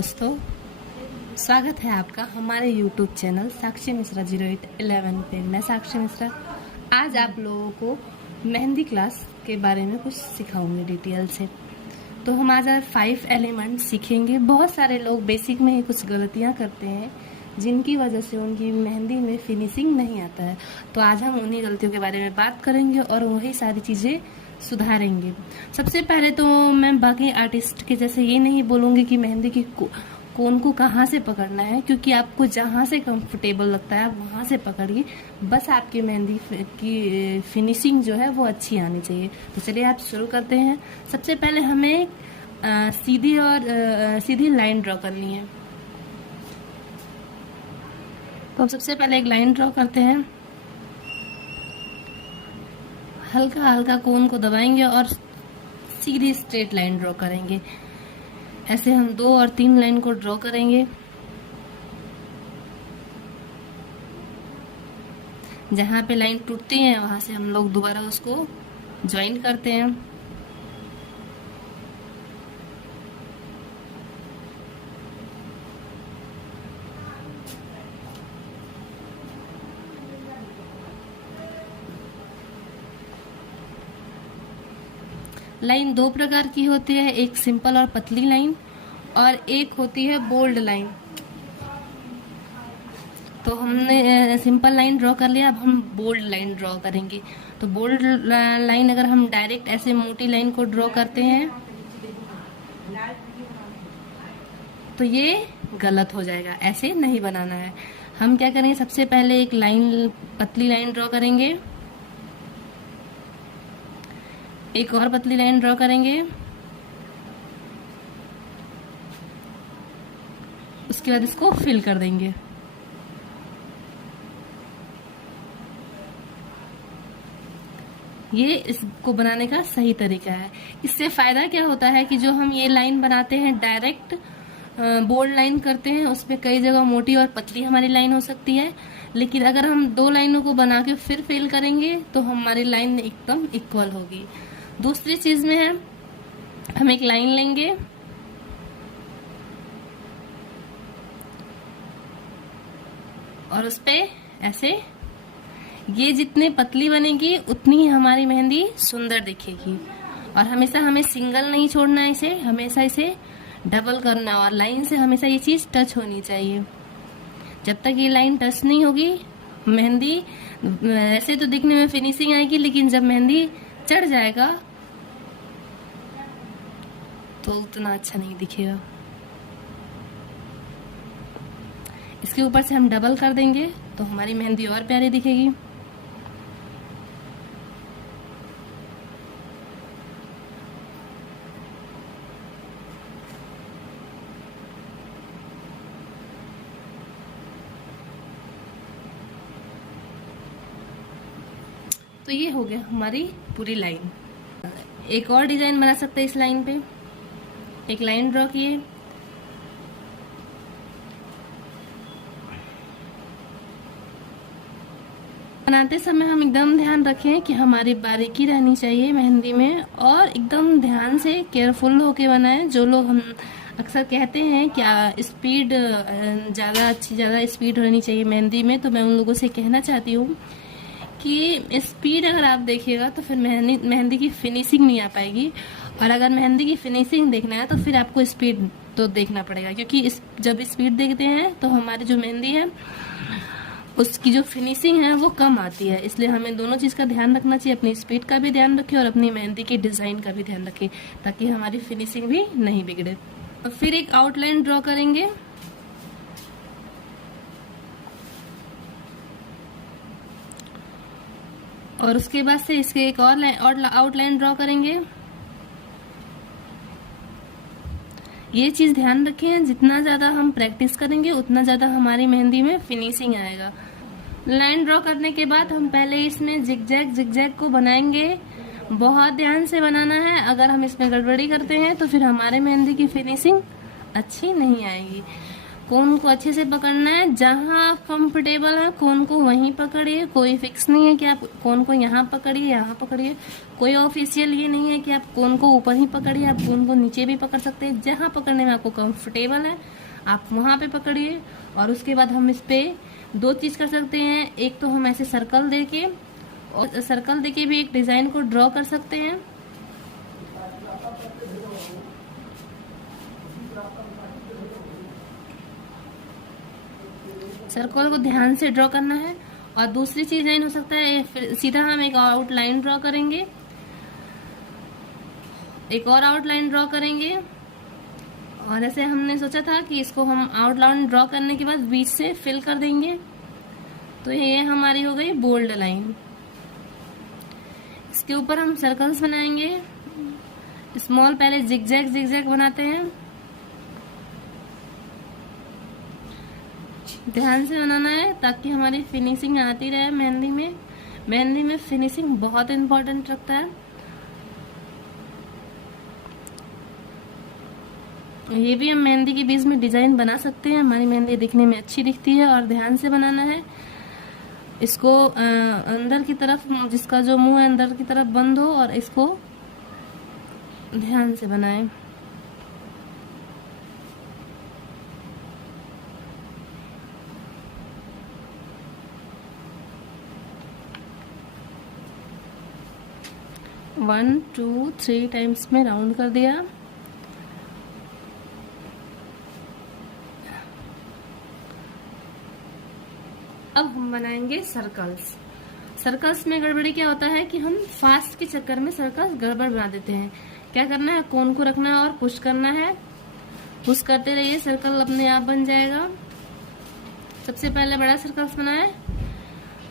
दोस्तों, स्वागत है आपका हमारे YouTube चैनल साक्षी मिश्रा 0811 पे। मैं साक्षी मिश्रा आज आप लोगों को मेहंदी क्लास के बारे में कुछ सिखाऊंगी डिटेल से। तो हम आज 5 एलिमेंट सीखेंगे। बहुत सारे लोग बेसिक में ही कुछ गलतियां करते हैं जिनकी वजह से उनकी मेहंदी में फिनिशिंग नहीं आता है। तो आज हम उन्हीं गलतियों के बारे में बात करेंगे और वही सारी चीज़ें सुधारेंगे। सबसे पहले तो मैं बाकी आर्टिस्ट के जैसे ये नहीं बोलूँगी कि मेहंदी की कोन को कहाँ से पकड़ना है, क्योंकि आपको जहाँ से कंफर्टेबल लगता है आप वहाँ से पकड़िए। बस आपकी मेहंदी की फिनिशिंग जो है वो अच्छी आनी चाहिए। तो चलिए आप शुरू करते हैं। सबसे पहले हमें सीधी लाइन ड्रॉ करनी है। तो हम सबसे पहले एक लाइन ड्रॉ करते हैं। हल्का हल्का कोन को दबाएंगे और सीधी स्ट्रेट लाइन ड्रॉ करेंगे। ऐसे हम 2 और 3 लाइन को ड्रॉ करेंगे। जहाँ पे लाइन टूटती है वहां से हम लोग दोबारा उसको ज्वाइन करते हैं। लाइन 2 प्रकार की होती है, एक सिंपल और पतली लाइन और एक होती है बोल्ड लाइन। तो हमने सिंपल लाइन ड्रॉ कर लिया, अब हम बोल्ड लाइन ड्रॉ करेंगे। तो बोल्ड लाइन अगर हम डायरेक्ट ऐसे मोटी लाइन को ड्रॉ करते हैं तो ये गलत हो जाएगा, ऐसे नहीं बनाना है। हम क्या करेंगे, सबसे पहले एक लाइन पतली लाइन ड्रॉ करेंगे, एक और पतली लाइन ड्रॉ करेंगे, उसके बाद इसको फिल कर देंगे। ये इसको बनाने का सही तरीका है। इससे फायदा क्या होता है कि जो हम ये लाइन बनाते हैं डायरेक्ट बोल्ड लाइन करते हैं, उसमें कई जगह मोटी और पतली हमारी लाइन हो सकती है। लेकिन अगर हम 2 लाइनों को बना के फिर फिल करेंगे तो हमारी लाइन एकदम इक्वल होगी। दूसरी चीज में है, हम एक लाइन लेंगे और उस पे ऐसे, ये जितने पतली बनेगी उतनी ही हमारी मेहंदी सुंदर दिखेगी। और हमेशा हमें सिंगल नहीं छोड़ना है, इसे हमेशा इसे डबल करना और लाइन से हमेशा ये चीज टच होनी चाहिए। जब तक ये लाइन टच नहीं होगी मेहंदी ऐसे तो दिखने में फिनिशिंग आएगी, लेकिन जब मेहंदी चढ़ जाएगा तो उतना अच्छा नहीं दिखेगा। इसके ऊपर से हम डबल कर देंगे तो हमारी मेहंदी और प्यारी दिखेगी। तो ये हो गया हमारी पूरी लाइन। एक और डिजाइन बना सकते हैं इस लाइन पे। एक लाइन ड्रॉ किए, बनाते समय हम एकदम ध्यान रखें कि हमारी बारीकी रहनी चाहिए मेहंदी में और एकदम ध्यान से केयरफुल होके बनाएं। जो लोग हम अक्सर कहते हैं कि स्पीड ज़्यादा स्पीड होनी चाहिए मेहंदी में, तो मैं उन लोगों से कहना चाहती हूँ कि स्पीड अगर आप देखिएगा तो फिर मेहंदी की फिनिशिंग नहीं आ पाएगी। और अगर मेहंदी की फिनिशिंग देखना है तो फिर आपको स्पीड तो देखना पड़ेगा, क्योंकि जब स्पीड देखते हैं तो हमारी जो मेहंदी है उसकी जो फिनिशिंग है वो कम आती है। इसलिए हमें दोनों चीज़ का ध्यान रखना चाहिए, अपनी स्पीड का भी ध्यान रखें और अपनी मेहंदी के डिज़ाइन का भी ध्यान रखें, ताकि हमारी फिनिशिंग भी नहीं बिगड़े। और फिर एक आउटलाइन ड्रॉ करेंगे। और उसके बाद से इसके एक और आउटलाइन ड्रॉ करेंगे। ये चीज ध्यान रखें, जितना ज्यादा हम प्रैक्टिस करेंगे उतना ज्यादा हमारी मेहंदी में फिनिशिंग आएगा। लाइन ड्रॉ करने के बाद हम पहले इसमें जिगजैग को बनाएंगे। बहुत ध्यान से बनाना है, अगर हम इसमें गड़बड़ी करते हैं तो फिर हमारे मेहंदी की फिनिशिंग अच्छी नहीं आएगी। कोन को अच्छे से पकड़ना है, जहाँ आप कंफर्टेबल है कोन को वहीं पकड़िए। कोई फिक्स नहीं है कि आप कोन को यहाँ पकड़िए यहाँ पकड़िए, कोई ऑफिशियल ये नहीं है कि आप कोन को ऊपर ही पकड़िए, आप कोन को नीचे भी पकड़ सकते हैं। जहाँ पकड़ने में आपको कंफर्टेबल है आप वहाँ पे पकड़िए। और उसके बाद हम इस पे दो चीज़ कर सकते हैं, एक तो हम ऐसे सर्कल देके और सर्कल देके भी एक डिज़ाइन को ड्रॉ कर सकते हैं। सर्कल को ध्यान से ड्रॉ करना है। और दूसरी चीज लाइन हो सकता है फिर सीधा हम एक आउटलाइन ड्रॉ करेंगे, एक और आउटलाइन ड्रॉ करेंगे। और ऐसे हमने सोचा था कि इसको हम आउटलाइन ड्रॉ करने के बाद बीच से फिल कर देंगे, तो ये हमारी हो गई बोल्ड लाइन। इसके ऊपर हम सर्कल्स बनाएंगे, स्मॉल पहले जिगजैग जिगजैग बनाते हैं, ध्यान से बनाना है ताकि हमारी फिनिशिंग आती रहे। मेहंदी में फिनिशिंग बहुत इम्पोर्टेंट रखता है। ये भी हम मेहंदी के बीच में डिजाइन बना सकते हैं, हमारी मेहंदी दिखने में अच्छी दिखती है। और ध्यान से बनाना है इसको, अंदर की तरफ जिसका जो मुंह है अंदर की तरफ बंद हो, और इसको ध्यान से बनाएं। वन टू थ्री टाइम्स में राउंड कर दिया। अब हम बनाएंगे सर्कल्स। सर्कल्स में गड़बड़ी क्या होता है कि हम फास्ट के चक्कर में सर्कल्स गड़बड़ बना देते हैं। क्या करना है, कोन को रखना है और पुश करना है, पुश करते रहिए, सर्कल अपने आप बन जाएगा। सबसे पहले बड़ा सर्कल्स बनाए।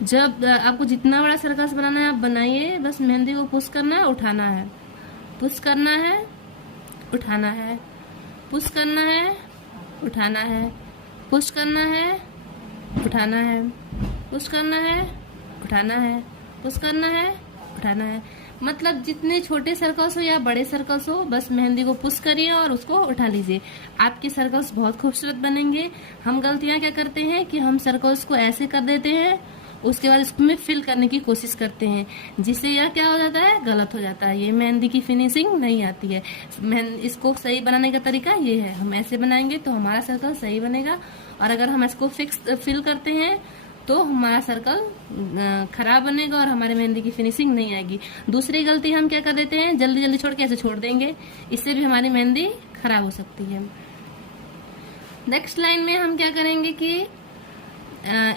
जब आपको जितना बड़ा सर्कल्स बनाना है आप बनाइए, बस मेहंदी को पुश करना है, उठाना है, पुश करना है, उठाना है, पुश करना है, उठाना है, पुश करना है, उठाना है, पुश करना है, उठाना है, पुश करना है, उठाना है। मतलब जितने छोटे सर्कल्स हो या बड़े सर्कल्स हो, बस मेहंदी को पुश करिए और उसको उठा लीजिए, आपके सर्कल्स बहुत खूबसूरत बनेंगे। हम गलतियां क्या करते हैं कि हम सर्कल्स को ऐसे कर देते हैं, उसके बाद इसमें फिल करने की कोशिश करते हैं, जिससे यह क्या हो जाता है, गलत हो जाता है। ये मेहंदी की फिनिशिंग नहीं आती है। इसको सही बनाने का तरीका ये है, हम ऐसे बनाएंगे तो हमारा सर्कल सही बनेगा। और अगर हम इसको फिल करते हैं तो हमारा सर्कल खराब बनेगा और हमारे मेहंदी की फिनिशिंग नहीं आएगी। दूसरी गलती हम क्या कर देते हैं, जल्दी जल्दी छोड़ के ऐसे छोड़ देंगे, इससे भी हमारी मेहंदी खराब हो सकती है। नेक्स्ट लाइन में हम क्या करेंगे कि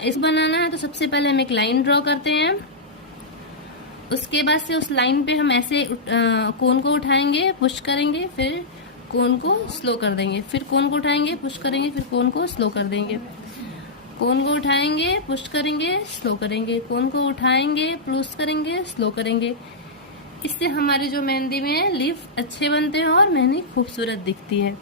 इस बनाना है तो सबसे पहले हम एक लाइन ड्रॉ करते हैं। उसके बाद से उस लाइन पे हम ऐसे कोन को उठाएंगे, पुश करेंगे, फिर कोन को स्लो कर देंगे, फिर कोन को उठाएंगे, पुश करेंगे, फिर कोन को स्लो कर देंगे। कोन को उठाएंगे, पुश करेंगे, स्लो करेंगे, कोन को उठाएंगे, पुश करेंगे, स्लो करेंगे। इससे हमारी जो मेहंदी में लीफ अच्छे बनते हैं और मेहंदी खूबसूरत दिखती है।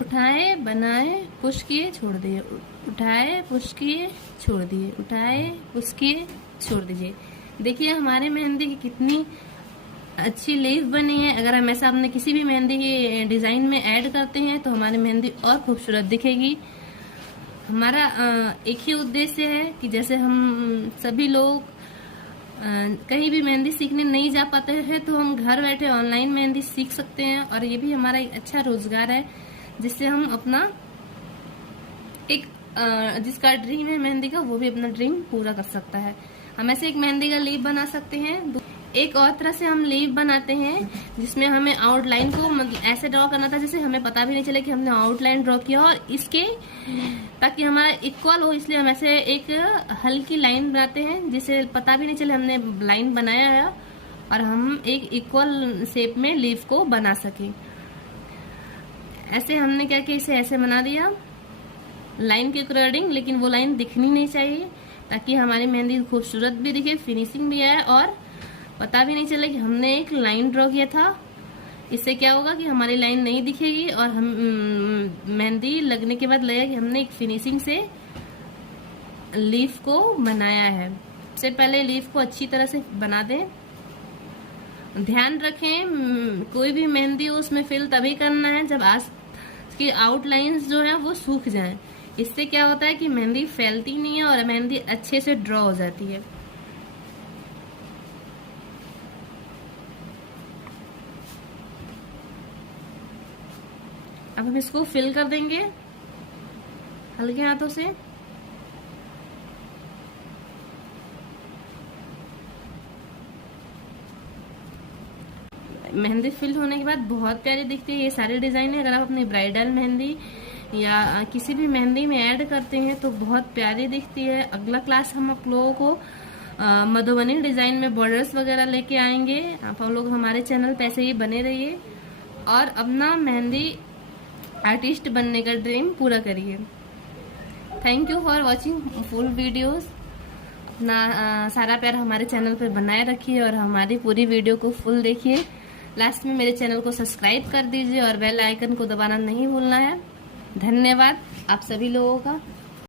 उठाए, बनाए, पुश किए, छोड़ दिए, उठाए, पुश किए, छोड़ दिए, उठाए, पुश किए, छोड़ दीजिए। देखिए हमारे मेहंदी की कितनी अच्छी लीफ बनी है। अगर हम ऐसा अपने किसी भी मेहंदी के डिजाइन में ऐड करते हैं तो हमारी मेहंदी और खूबसूरत दिखेगी। हमारा एक ही उद्देश्य है कि जैसे हम सभी लोग कहीं भी मेहंदी सीखने नहीं जा पाते हैं तो हम घर बैठे ऑनलाइन मेहंदी सीख सकते हैं, और ये भी हमारा एक अच्छा रोजगार है, जिससे हम अपना एक जिसका ड्रीम है मेहंदी का, वो भी अपना ड्रीम पूरा कर सकता है। हम ऐसे एक मेहंदी का लीफ बना सकते हैं। एक और तरह से हम लीफ बनाते हैं जिसमें हमें आउटलाइन को ऐसे ड्रॉ करना था जैसे हमें पता भी नहीं चले कि हमने आउटलाइन ड्रॉ किया, और इसके ताकि हमारा इक्वल हो इसलिए हम ऐसे एक हल्की लाइन बनाते हैं जिससे पता भी नहीं चले हमने लाइन बनाया है, और हम एक इक्वल शेप में लीफ को बना सके। ऐसे हमने क्या किया, इसे ऐसे बना दिया लाइन के अकॉर्डिंग, लेकिन वो लाइन दिखनी नहीं चाहिए ताकि हमारी मेहंदी खूबसूरत भी दिखे, फिनिशिंग भी आए, और पता भी नहीं चले कि हमने एक लाइन ड्रॉ किया था। इससे क्या होगा कि हमारी लाइन नहीं दिखेगी और हम मेहंदी लगने के बाद लगेगा कि हमने एक फिनिशिंग से लीफ को बनाया है। सबसे पहले लीफ को अच्छी तरह से बना दें। ध्यान रखें कोई भी मेहंदी हो उसमें फिल तभी करना है जब कि आउटलाइंस जो है वो सूख जाएं। इससे क्या होता है कि मेहंदी फैलती नहीं है और मेहंदी अच्छे से ड्रॉ हो जाती है। अब हम इसको फिल कर देंगे हल्के हाथों से। मेहंदी फिल होने के बाद बहुत प्यारी दिखती है ये सारी डिजाइन है। अगर आप अपनी ब्राइडल मेहंदी या किसी भी मेहंदी में ऐड करते हैं तो बहुत प्यारी दिखती है। अगला क्लास हम आप लोगों को मधुबनी डिजाइन में बॉर्डर्स वगैरह लेके आएंगे। आप लोग हमारे चैनल पे ऐसे ही बने रहिए और अपना मेहंदी आर्टिस्ट बनने का ड्रीम पूरा करिए। Thank you for watching full videos. अपना सारा प्यार हमारे चैनल पे बनाए रखिए और हमारी पूरी वीडियो को फुल देखिए। लास्ट में मेरे चैनल को सब्सक्राइब कर दीजिए और बेल आइकन को दबाना नहीं भूलना है। धन्यवाद आप सभी लोगों का।